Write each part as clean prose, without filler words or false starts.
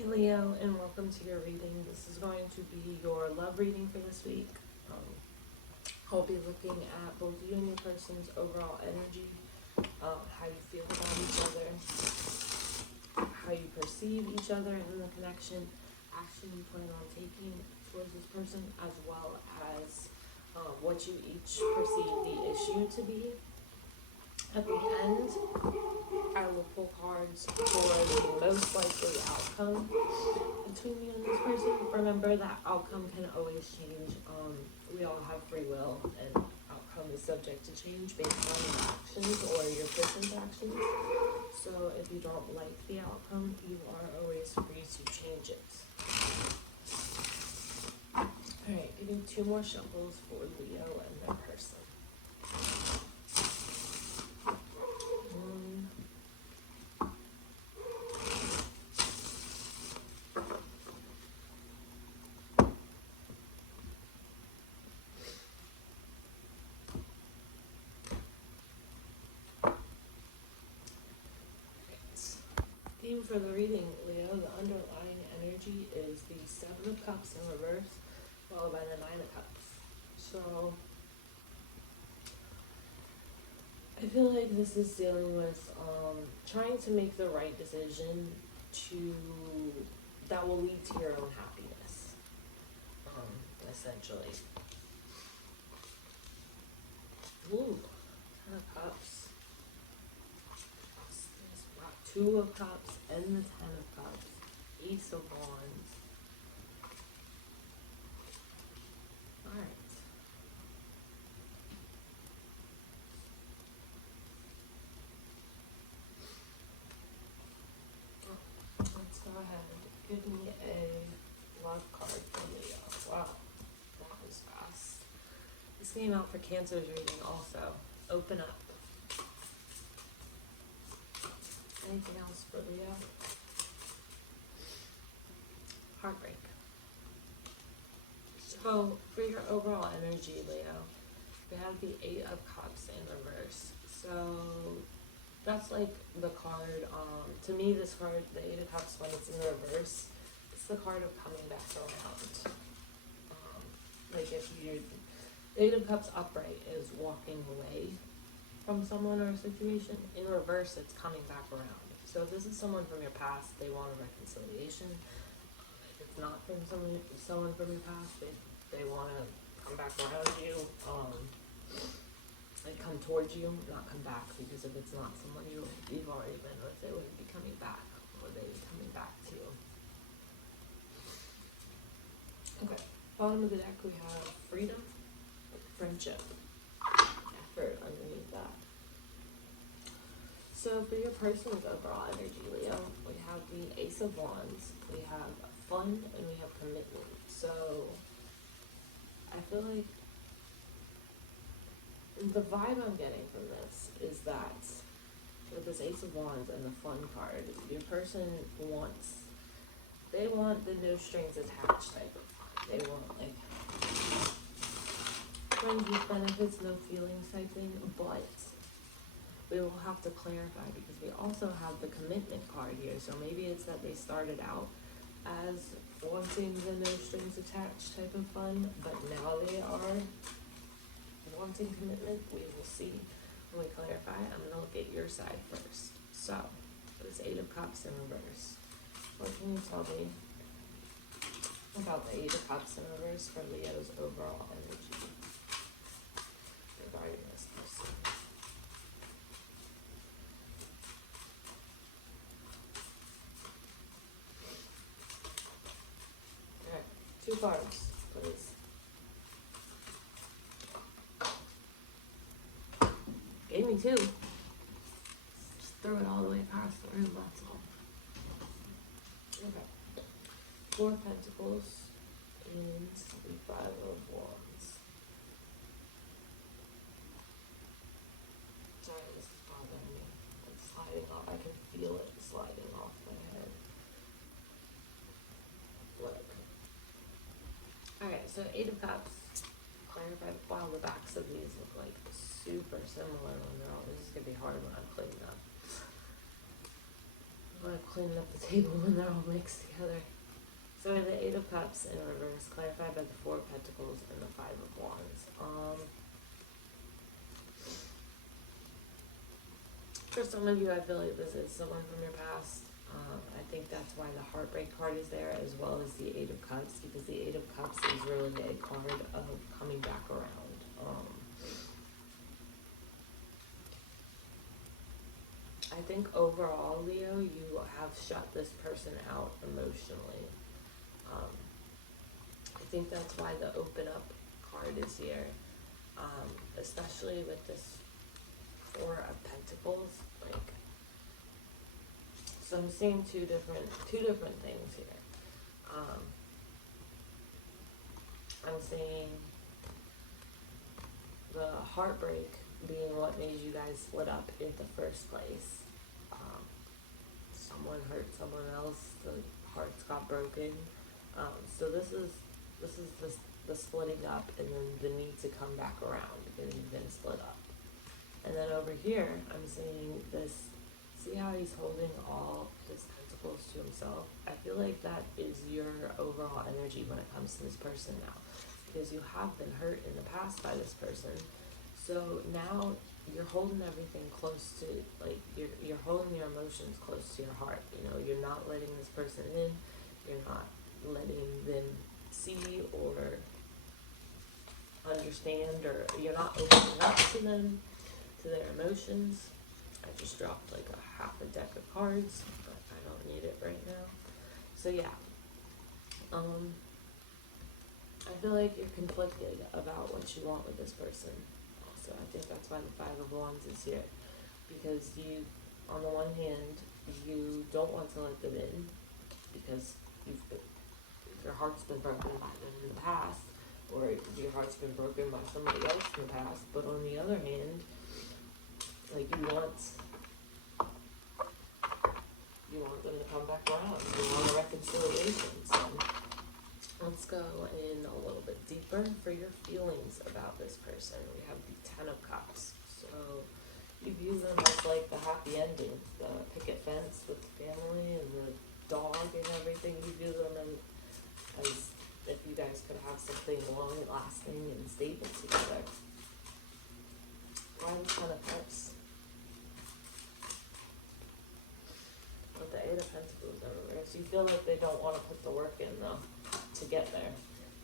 Hey Leo, and welcome to your reading. This is going to be your love reading for this week. I'll be looking at both you and your person's overall energy, how you feel about each other, how you perceive each other and the connection, action you plan on taking towards this person, as well as what you each perceive the issue to be. At the end, I will pull cards for the most likely outcome between you and this person. Remember that outcome can always change. We all have free will, and outcome is subject to change based on your actions or your person's actions. So if you don't like the outcome, you are always free to change it. Alright, giving two more shuffles for Leo and their person. Theme for the reading, Leo, the underlying energy is the Seven of Cups in reverse, followed by the Nine of Cups. So, I feel like this is dealing with trying to make the right decision that will lead to your own happiness, essentially. Ooh, Ten of Cups. Two of Cups and the Ten of Cups. Ace of Wands. Alright. Let's go ahead and give me a love card for Leo. Wow, that was fast. This came out for Cancer's reading also. Open up. Anything else for Leo? Heartbreak. So, for your overall energy, Leo, we have the Eight of Cups in reverse. So, that's like the card, to me this card, the Eight of Cups, when it's in reverse, it's the card of coming back around. Like if you, the Eight of Cups upright is walking away from someone or a situation. In reverse, it's coming back around. So if this is someone from your past, they want a reconciliation. If it's not from someone from your past, they want to come back around you, like come towards you, not come back, because if it's not someone you've already been with, they wouldn't be coming back, or they'd be coming back to you. Okay, bottom of the deck we have freedom, friendship, effort underneath that. So for your person's overall energy, Leo, we have the Ace of Wands, we have fun, and we have commitment. So I feel like the vibe I'm getting from this is that with this Ace of Wands and the fun card, your person they want the no strings attached type of fun. They want like friends with benefits, no feelings type thing, but we will have to clarify because we also have the commitment card here. So maybe it's that they started out as wanting the no strings attached type of fun, but now they are wanting commitment. We will see when we clarify. I'm going to look at your side first. So, this Eight of Cups in reverse. What can you tell me about the Eight of Cups in reverse for Leo's overall energy regarding this person? Alright, two cards, please. Gave me two. Just throw it all the way past the room, that's all. Okay. Four of Pentacles and the Five of Wands. Sorry, this is bothering me. It's sliding off. I can feel it sliding off my head. Look. Alright, so Eight of Cups. Clarify. Wow, the backs of these look like super similar when they're all. This is gonna be hard when I'm cleaning up. I want to clean up the table when they're all mixed together. So we have the Eight of Cups in reverse, clarified by the Four of Pentacles and the Five of Wands. For some of you, I feel like this is someone from your past. I think that's why the Heartbreak card is there, as well as the Eight of Cups, because the Eight of Cups is really a card of coming back around. I think overall, Leo, you have shut this person out emotionally. I think that's why the Open Up card is here, especially with this Four of Pentacles. Like, so I'm seeing two different things here. I'm seeing the heartbreak being what made you guys split up in the first place. Someone hurt someone else, the hearts got broken. So this is the splitting up, and then the need to come back around because you've been split up. And then over here, I'm seeing this. See how he's holding all his pentacles to himself? I feel like that is your overall energy when it comes to this person now, because you have been hurt in the past by this person. So now you're holding everything close to, like, you're holding your emotions close to your heart. You know, you're not letting this person in. You're not letting them see or understand, or you're not opening up to them, to their emotions. I just dropped like a half a deck of cards, but I don't need it right now. So yeah, I feel like you're conflicted about what you want with this person. So I think that's why the Five of Wands is here, because you, on the one hand, you don't want to let them in because your heart's been broken in the past, or your heart's been broken by somebody else in the past. But on the other hand, like, you want them to come back around. You want a reconciliation. So let's go in a little bit deeper for your feelings about this person. We have the Ten of Cups. So you view them as like the happy ending, the picket fence with the family and the dog and everything. You view them as if you guys could have something long lasting and stable together. Why the Ten of Cups? With the Eight of Pentacles everywhere. So you feel like they don't want to put the work in though to get there.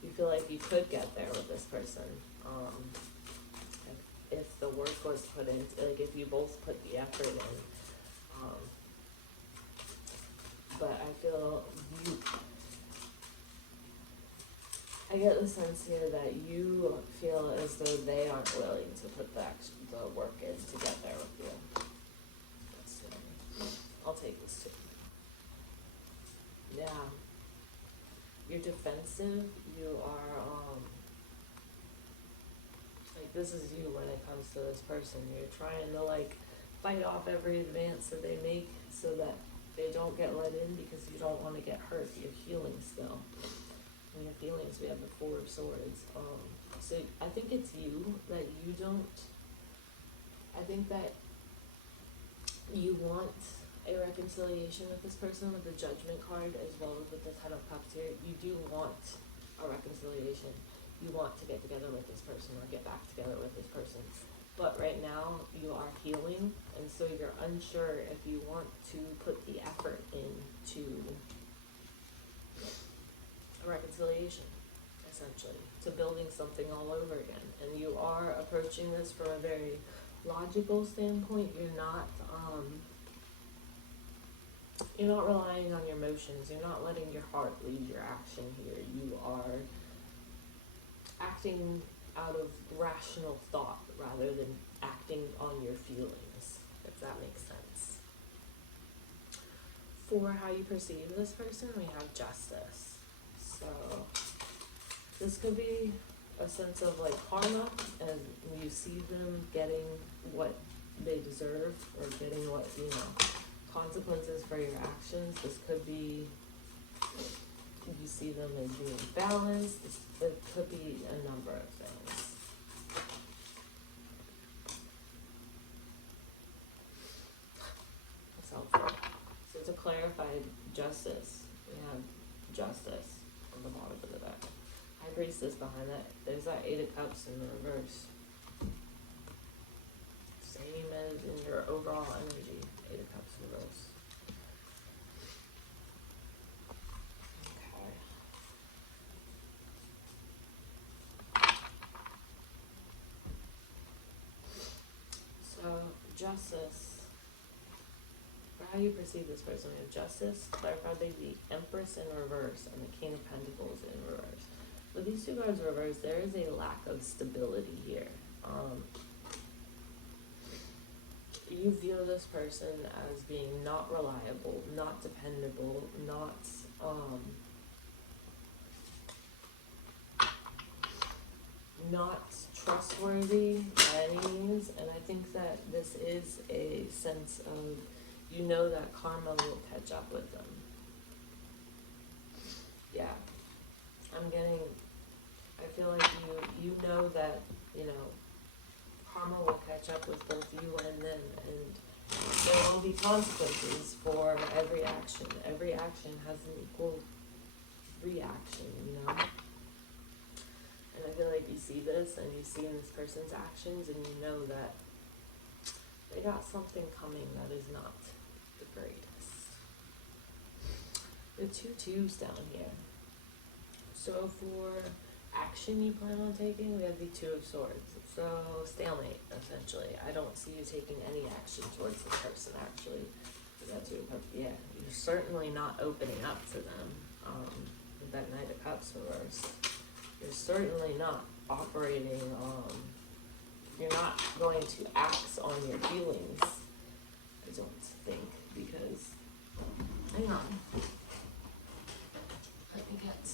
You feel like you could get there with this person. If the work was put in, like if you both put the effort in. But I feel I get the sense here that you feel as though they aren't willing to put the work in to get there with you. I'll take this too. Yeah. You're defensive. You are, like, this is you when it comes to this person. You're trying to, like, fight off every advance that they make so that they don't get let in because you don't want to get hurt. You're healing still. In your feelings, we have the Four of Swords. So I think it's you that you don't, I think that you want a reconciliation with this person with the Judgment card as well as with the Ten of Cups here. You do want a reconciliation. You want to get together with this person or get back together with this person. But right now you are healing, and so you're unsure if you want to put the effort into a reconciliation, essentially, to building something all over again. And you are approaching this from a very logical standpoint. You're not relying on your emotions. You're not letting your heart lead your action here. You are acting out of rational thought rather than acting on your feelings, if that makes sense. For how you perceive this person, we have Justice. So this could be a sense of like karma, and you see them getting what they deserve or getting what, consequences for your actions. This could be you see them as being balanced. It could be a number of things. It's helpful. So to clarified justice. We have justice on the bottom of the deck. High Priestess behind that. There's that Eight of Cups in the reverse. Same as in your overall energy. Eight of Cups reverse. Justice. For how you perceive this person, we have justice, clarified by the Empress in reverse, and the King of Pentacles in reverse. With these two cards reversed, there is a lack of stability here. You view this person as being not reliable, not dependable, not trustworthy by any means, and I think that this is a sense of, you know, that karma will catch up with them. Yeah, I feel like you know that, you know, karma will catch up with both you and them, and there will be consequences for every action. Every action has an equal reaction, you know? And I feel like you see this, and you see in this person's actions, and you know that they got something coming that is not the greatest. The 2-2s down here. So for action you plan on taking, we have the Two of Swords. So stalemate, essentially. I don't see you taking any action towards the person, actually. That Two of Cups, yeah. You're certainly not opening up to them. With that Knight of Cups reverse. You're certainly not operating, you're not going to act on your feelings, I don't think, because, hang on, let me get,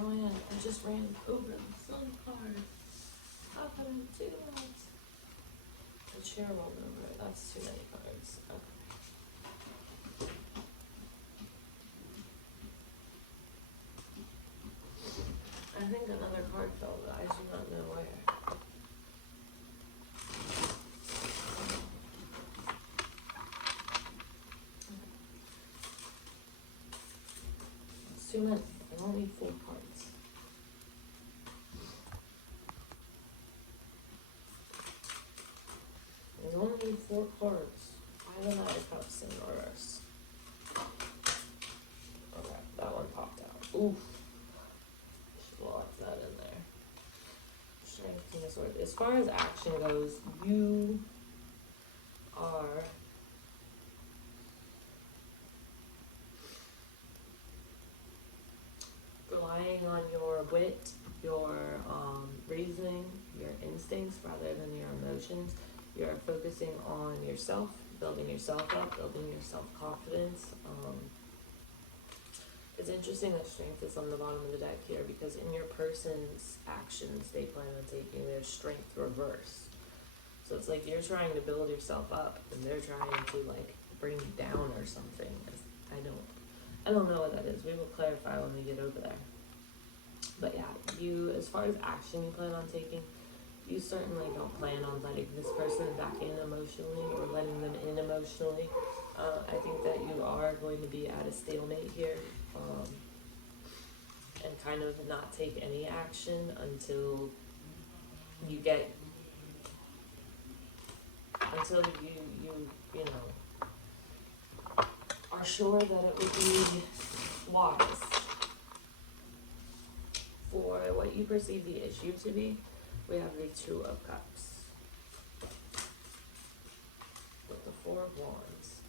oh yeah, I just ran over the sun card. How could I do that? The chair rolled over, that's too many cards, okay. I think another card fell, but I do not know where. It's too many. I don't need 4 cards. I only need 4 cards. I have a Knight of Cups in reverse. Okay, that one popped out. Oof. Lock that in there. Strength, King of Swords. As far as action goes, you are relying on your wit, your reasoning, your instincts rather than your emotions. You're focusing on yourself, building yourself up, building your self-confidence. It's interesting that strength is on the bottom of the deck here, because in your person's actions they plan on taking, their strength reverse. So it's like you're trying to build yourself up and they're trying to like bring you down or something. I don't know what that is. We will clarify when we get over there. But yeah, you, as far as action you plan on taking, you certainly don't plan on letting this person back in emotionally or letting them in emotionally. I think that you are going to be at a stalemate here. And kind of not take any action until you get, until you know, are sure that it would be wise for what you perceive the issue to be. We have the Two of Cups with the Four of Wands.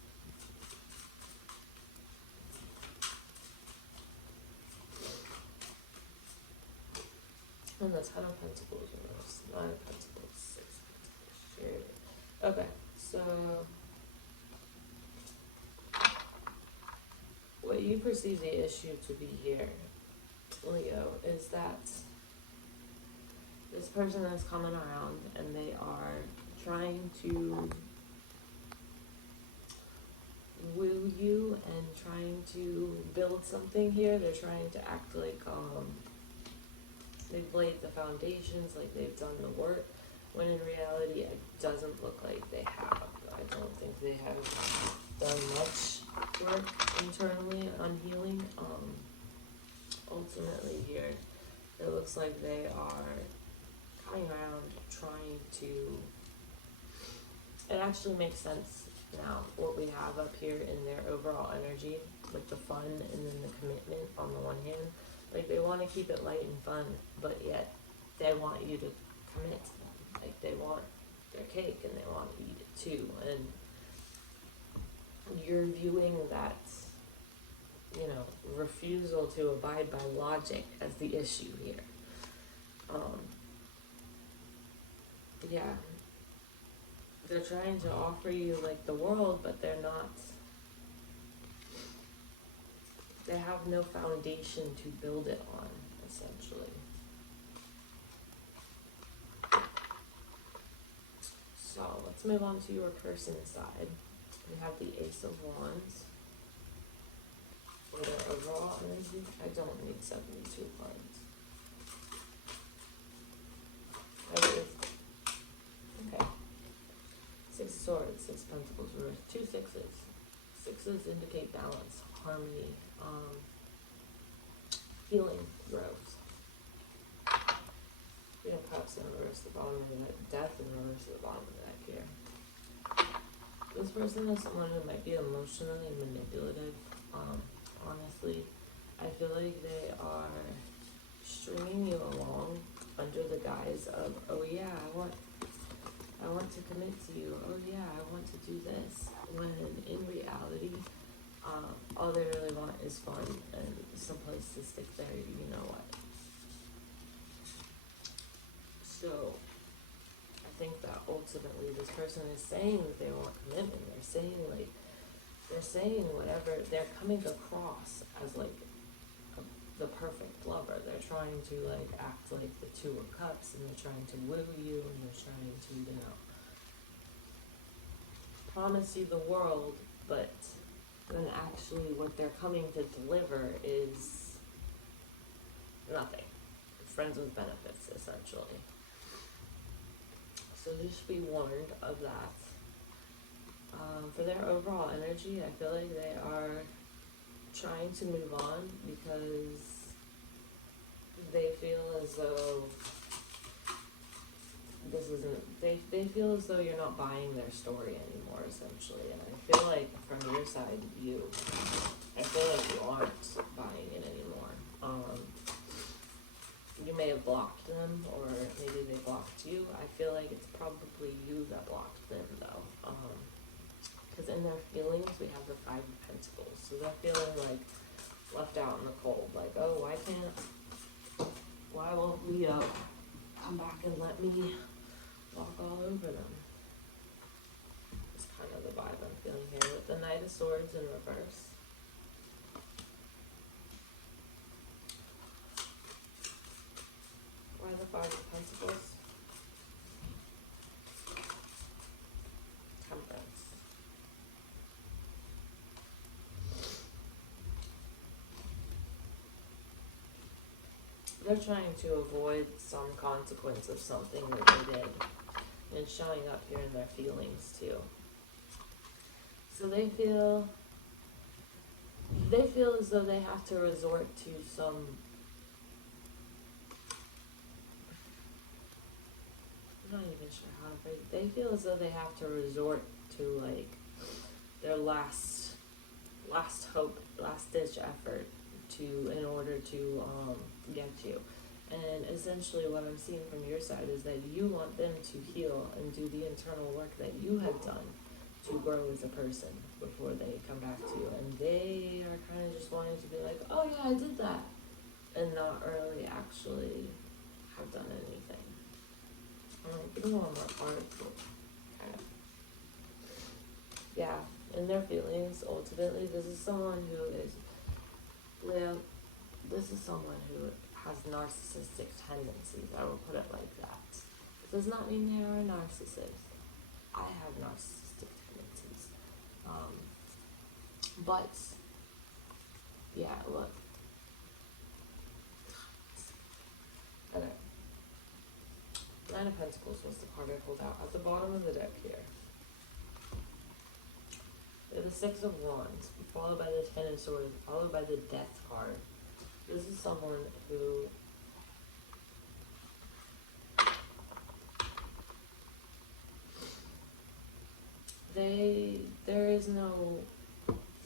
And the Ten of Pentacles reverse, 9 of Pentacles, 6 of Pentacles. Okay, so what you perceive the issue to be here, Leo, is that this person is coming around and they are trying to woo you and trying to build something here. They're trying to act like they've laid the foundations, like they've done the work, when in reality it doesn't look like they have. I don't think they have done much work internally on healing. Ultimately here, it looks like they are coming around trying to, it actually makes sense now what we have up here in their overall energy with the fun and then the commitment on the one hand. Like they want to keep it light and fun, but yet they want you to commit to them. Like they want their cake and they want to eat it too. And you're viewing that, you know, refusal to abide by logic as the issue here. Yeah. They're trying to offer you like the world, but they're not, they have no foundation to build it on, essentially. So let's move on to your person's side. We have the Ace of Wands. For their overall energy, I don't need 72 cards. Okay. Six of Swords, Six of Pentacles, reverse, 2 sixes. Sixes indicate balance, harmony, healing, growth. Queen of Cups in reverse, the bottom of the deck. Death in reverse, the bottom of the deck here. This person is someone who might be emotionally manipulative. Honestly, I feel like they are stringing you along under the guise of, oh yeah, I want to commit to you. Oh yeah, I want to do this. When in reality, all they really want is fun and someplace to stick their, you know what. So, I think that ultimately this person is saying that they want commitment. They're saying whatever, they're coming across as like the perfect lover. They're trying to like act like the Two of Cups, and they're trying to woo you, and they're trying to, you know, promise you the world, but then actually what they're coming to deliver is nothing. Friends with benefits, essentially. So just be warned of that. For their overall energy, I feel like they are trying to move on because they feel as though this isn't, they feel as though you're not buying their story anymore, essentially. And I feel like from your side, I feel like you aren't buying it anymore. You may have blocked them, or maybe they blocked you. I feel like it's probably you that blocked them, though. Because in their feelings, we have the Five of Pentacles. So they're feeling like left out in the cold. Like, oh, why won't Leo come back and let me walk all over them? It's kind of the vibe I'm feeling here with the Knight of Swords in reverse. Why the Five of Pentacles? Temperance. They're trying to avoid some consequence of something that they did, and it's showing up here in their feelings too. So they feel as though they have to resort to some, I'm not even sure how to phrase it. They feel as though they have to resort to like their last hope, last ditch effort in order to get you. And essentially what I'm seeing from your side is that you want them to heal and do the internal work that you have done to grow as a person before they come back to you. And they are kind of just wanting to be like, oh yeah, I did that, and not really actually have done anything. Give me one more card. Kind of. Yeah, in their feelings, ultimately, this is someone who is, well, this is someone who has narcissistic tendencies. I will put it like that. It does not mean they are a narcissist. I have narcissistic tendencies. But, yeah, look. Okay. Nine of Pentacles was the card I pulled out at the bottom of the deck here. We have the Six of Wands, followed by the Ten of Swords, followed by the Death card. This is someone who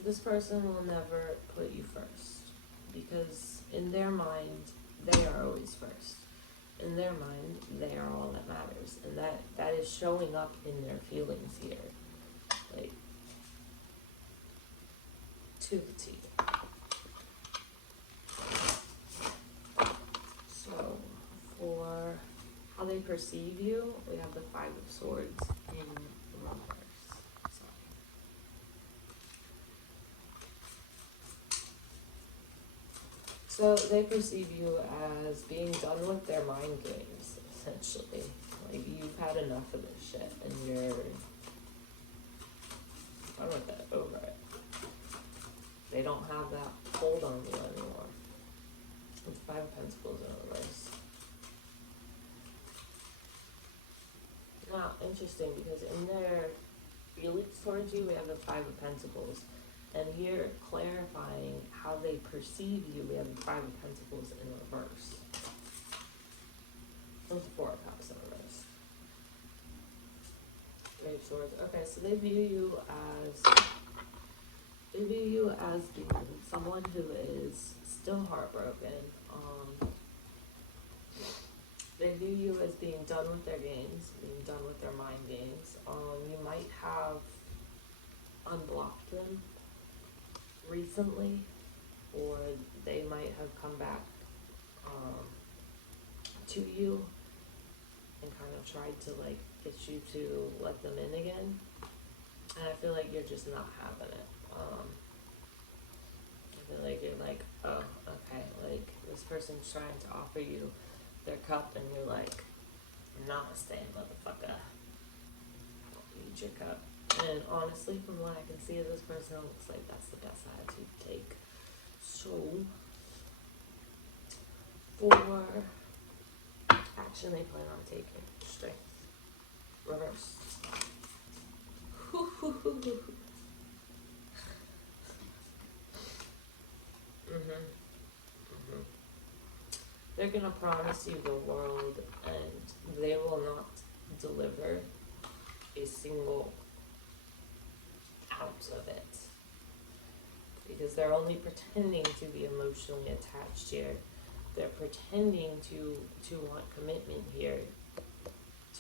this person will never put you first, because in their mind, they are always first. In their mind, they are all that matters, and that is showing up in their feelings here, like, to the T. So, for how they perceive you, we have the Five of Swords in reverse. So they perceive you as being done with their mind games, essentially. Like, you've had enough of this shit, and you're done with it, over it. They don't have that hold on you anymore. With Five of Pentacles in reverse. Now, interesting, because in their feelings towards you, we have the Five of Pentacles. And here, clarifying how they perceive you, we have the Five of Pentacles in reverse. There's the Four of Cups in reverse. Three of Swords. Okay, so they view you as being someone who is still heartbroken. They view you as being done with their games, being done with their mind games. You might have unblocked them recently, or they might have come back to you and kind of tried to like get you to let them in again, and I feel like you're just not having it. I feel like you're like, oh, okay, like this person's trying to offer you their cup, and you're like, namaste, motherfucker, I'll eat your cup. And honestly, from what I can see of this person, it looks like that's the best attitude to take. So, for action they plan on taking, strength, reverse. They're gonna promise you the world, and they will not deliver a single ounce of it, because they're only pretending to be emotionally attached here. They're pretending to want commitment here,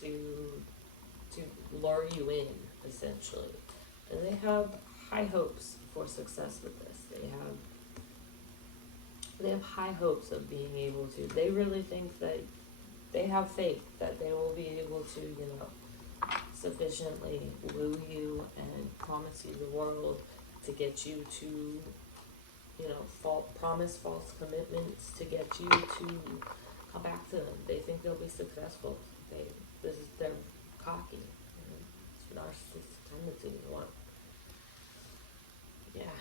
to lure you in, essentially. And they have high hopes for success with this. They have high hopes of being able to. They really think that they have faith that they will be able to, sufficiently woo you and promise you the world, to get you to, promise false commitments to get you to come back to them. They think they'll be successful. They're cocky. It's narcissistic tendencies. Yeah.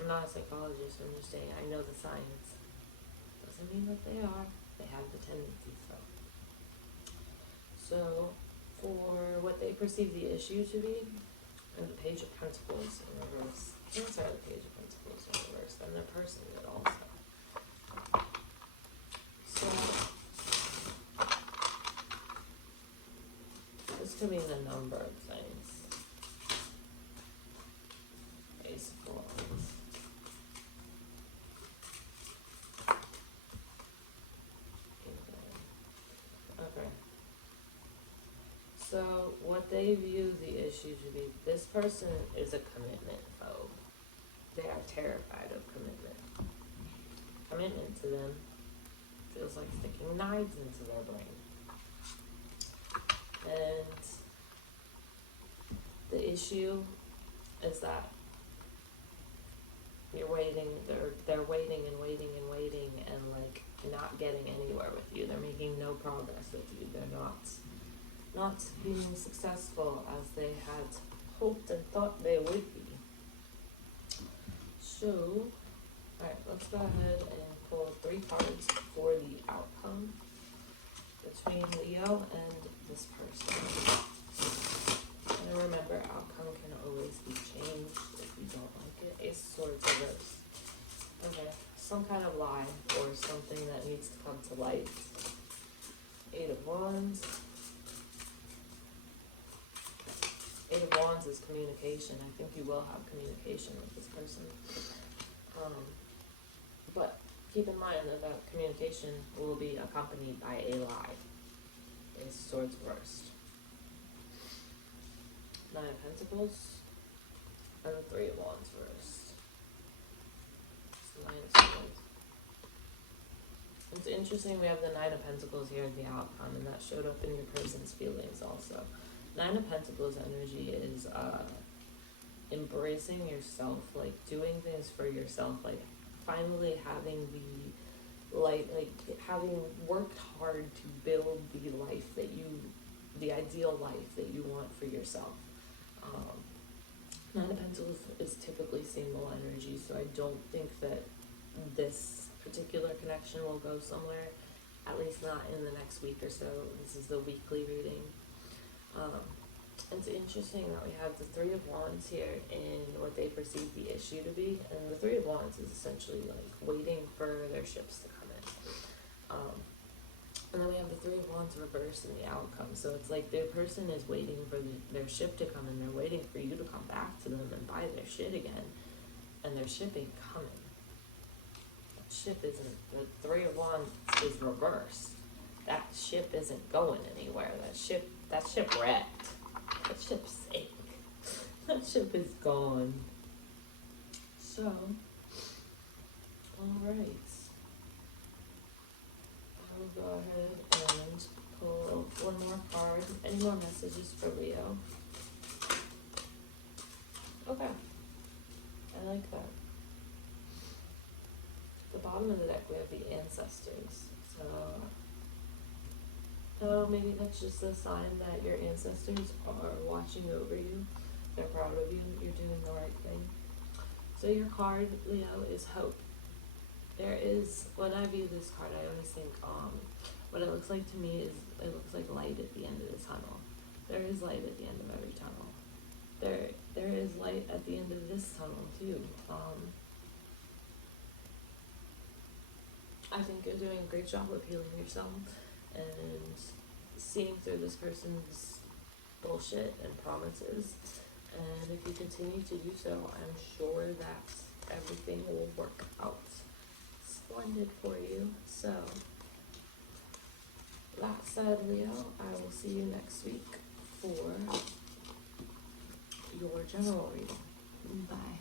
I'm not a psychologist. I'm just saying I know the science. Doesn't mean that they are. They have the tendencies, though. So, for what they perceive the issue to be, and the Page of Pentacles in reverse. Sorry, the Page of Pentacles in reverse. And their person did also. So, this could mean a number of things. Ace of Wands. Okay. So, what they view the issue to be, this person is a commitment phobe. They are terrified of commitment. Commitment to them feels like sticking knives into their brain. And the issue is that you're waiting, they're waiting and waiting and waiting, and like not getting anywhere with you. They're making no progress with you. They're not being successful as they had hoped and thought they would be. So, alright, let's go ahead and pull 3 cards for the outcome between Leo and this person. And remember, outcome can always be changed if you don't like it. Ace of Swords reverse. Okay, some kind of lie or something that needs to come to light. Eight of Wands. Eight of Wands is communication. I think you will have communication with this person. But keep in mind that that communication will be accompanied by a lie. Ace of Swords reversed. Nine of Pentacles. And the Three of Wands reversed. Nine of Swords. It's interesting we have the Nine of Pentacles here in the outcome, and that showed up in your person's feelings also. Nine of Pentacles energy is embracing yourself, like doing things for yourself, like finally having having worked hard to build the life that the ideal life that you want for yourself. Nine of Pentacles is typically single energy, so I don't think that this particular connection will go somewhere, at least not in the next week or so. This is the weekly reading. It's interesting that we have the Three of Wands here in what they perceive the issue to be, and the Three of Wands is essentially like waiting for their ships to come in. And then we have the Three of Wands reversed in the outcome, so it's like their person is waiting for their ship to come in. They're waiting for you to come back to them and buy their shit again, and their ship ain't coming. That ship isn't, the Three of Wands is reversed. That ship isn't going anywhere. That ship wrecked. That ship sank. That ship is gone. So, alright. I'll go ahead and pull one more card. Any more messages for Leo? Okay. I like that. At the bottom of the deck we have the ancestors. So maybe that's just a sign that your ancestors are watching over you. They're proud of you. You're doing the right thing. So your card, Leo, is hope. There is, when I view this card, I always think, what it looks like to me is, it looks like light at the end of the tunnel. There is light at the end of every tunnel. There is light at the end of this tunnel, too. I think you're doing a great job of healing yourself and seeing through this person's bullshit and promises. And if you continue to do so, I'm sure that everything will work out splendid for you. So, that said, Leo, I will see you next week for your general reading. Bye.